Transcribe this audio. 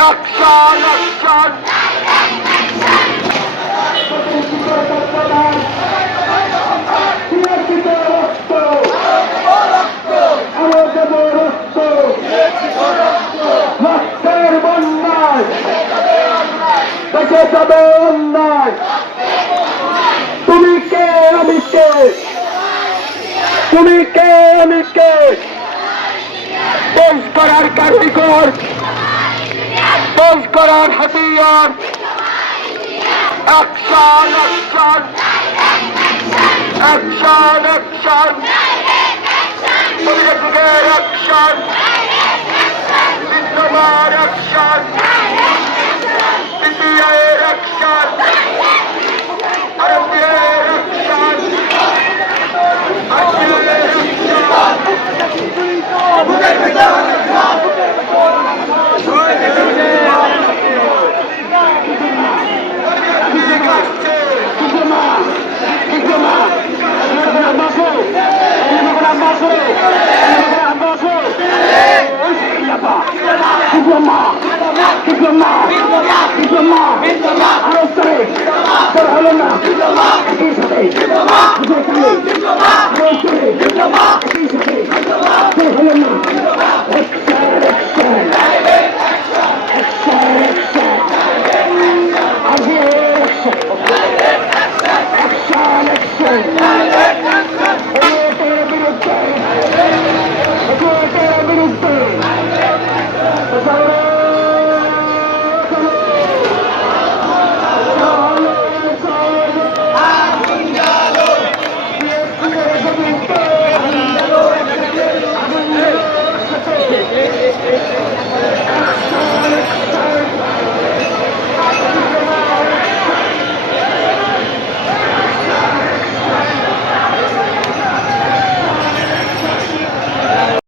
Action action রক্তের বন্যায় দেখে যাবে অন্যায়। তুমি কে আমি কে, তুমি কে আমি কে, দেশ করার কারিগর, দেশ করার হাতিয়ার। অ্যাকশন অ্যাকশন অ্যাকশন অ্যাকশন যুগের অ্যাকশন, বিদ্যমান অ্যাকশন, সিপিআইয়ের অ্যাকশন, আরবের অ্যাকশন, আজকের হলো না